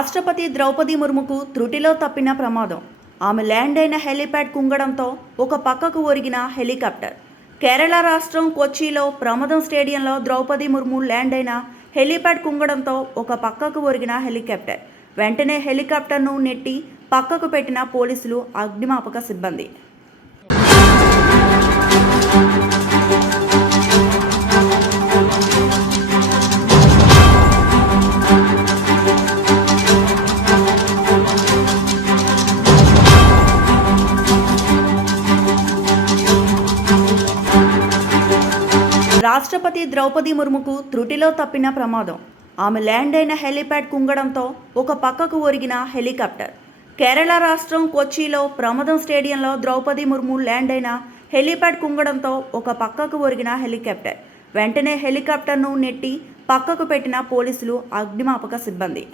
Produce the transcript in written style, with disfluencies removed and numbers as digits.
రాష్ట్రపతి ద్రౌపది ముర్ముకు త్రుటిలో తప్పిన ప్రమాదం. ఆమె ల్యాండ్ అయిన హెలీప్యాడ్ కుంగడంతో ఒక పక్కకు ఒరిగిన హెలికాప్టర్. కేరళ రాష్ట్రం కొచ్చిలో ప్రమదం స్టేడియంలో ద్రౌపది ముర్ము ల్యాండ్ అయిన హెలీప్యాడ్ కుంగడంతో ఒక పక్కకు ఒరిగిన హెలికాప్టర్. వెంటనే హెలికాప్టర్ను నెట్టి పక్కకు పెట్టిన పోలీసులు, అగ్నిమాపక సిబ్బంది. రాష్ట్రపతి ద్రౌపది ముర్ముకు త్రుటిలో తప్పిన ప్రమాదం. ఆమె ల్యాండ్ అయిన హెలీప్యాడ్ కుంగడంతో ఒక పక్కకు ఒరిగిన హెలికాప్టర్. కేరళ రాష్ట్రం కొచ్చిలో ప్రమదం స్టేడియంలో ద్రౌపది ముర్ము ల్యాండ్ అయిన హెలీప్యాడ్ కుంగడంతో ఒక పక్కకు ఒరిగిన హెలికాప్టర్. వెంటనే హెలికాప్టర్ను నెట్టి పక్కకు పెట్టిన పోలీసులు, అగ్నిమాపక సిబ్బంది.